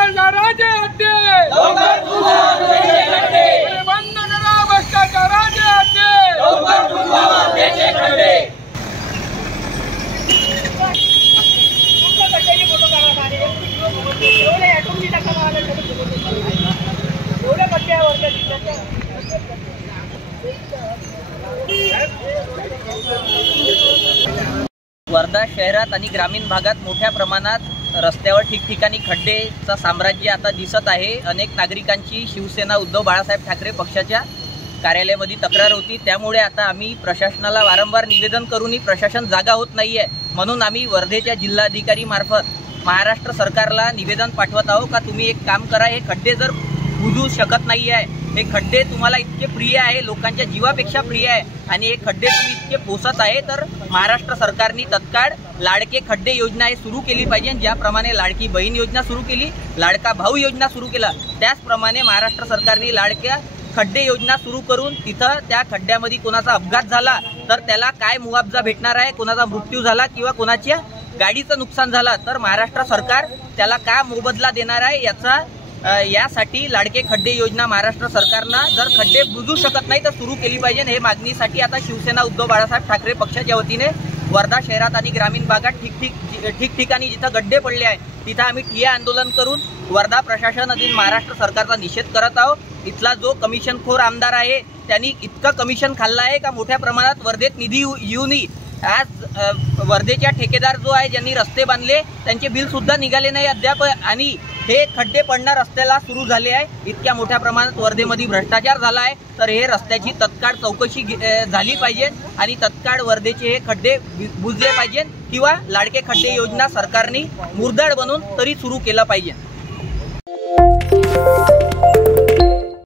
भ्रष्टाचाराचे अड्डे बंद करा, भ्रष्टाचाराचे अड्डे वर्धा शहरात आणि ग्रामीण भागात मोठ्या प्रमाणात रस्त्यावर ठिकठिकाणी खड्डेचं साम्राज्य आता दिसत आहे। अनेक नागरिकांची शिवसेना उद्धव बाळासाहेब ठाकरे पक्षाच्या कार्यालयामध्ये तक्रार होती, त्यामुळे आता आम्ही प्रशासनाला वारंवार निवेदन करूनही प्रशासन जागा होत नाहीये। म्हणून आम्ही वर्धेच्या जिल्हाधिकारी मार्फत महाराष्ट्र सरकारला निवेदन पाठवत आहोत का तुम्ही एक काम करा, हे खड्डे जर बुजू शकत नाही आहे, हे खड्डे तुम्हाला इतके प्रिय आहे, लोकांच्या जीवापेक्षा प्रिय आहे आणि हे खड्डे तुम्ही इतके पोसत आहे, तर महाराष्ट्र सरकारने तत्काळ लाडके खड्डे योजना हे सुरू केली पाहिजे। ज्याप्रमाणे लाडकी बहीण योजना सुरू केली, लाडका भाऊ योजना सुरू केला, त्याचप्रमाणे महाराष्ट्र सरकारने लाडक्या खड्डे योजना सुरू करून तिथं त्या खड्ड्यामध्ये कोणाचा अपघात झाला तर त्याला काय मुआवजा भेटणार आहे, कोणाचा मृत्यू झाला किंवा कोणाच्या गाडीचं नुकसान झालं तर महाराष्ट्र सरकार त्याला काय मोबदला देणार आहे, यासाठी लाडके खड्डे योजना महाराष्ट्र सरकारनं जर खड्डे बुजू शकत नाही तर सुरू केली पाहिजे। हे मागणीसाठी आता शिवसेना उद्धव बाळासाहेब ठाकरे पक्षाच्या वतीने वर्धा शहरात आणि ग्रामीण भागात ठिकठिकाणी जिथं गड्डे पडले आहे तिथं आम्ही ठिय्या आंदोलन करून वर्धा प्रशासन आणि महाराष्ट्र सरकारचा निषेध करत आहोत। इथला जो कमिशनखोर आमदार आहे त्यांनी इतकं कमिशन खाल्लं आहे का मोठ्या प्रमाणात वर्धेत निधी येऊनही आज वर्धेच्या ठेकेदार जो आहे ज्यांनी रस्ते बांधले त्यांचे बिल सुद्धा निघाले नाही अद्याप आणि हे खड्डे पडणार रस्त्याला सुरू झाले आहे। इतक्या मोठ्या प्रमाणात वर्धेमध्ये भ्रष्टाचार झाला आहे, तर हे रस्त्याची तत्काळ चौकशी झाली पाहिजे आणि तत्काळ वर्धेचे हे खड्डे बुजले पाहिजे किंवा लाडके खड्डे योजना सरकारने मुरदाड बनवून तरी सुरू केला पाहिजे।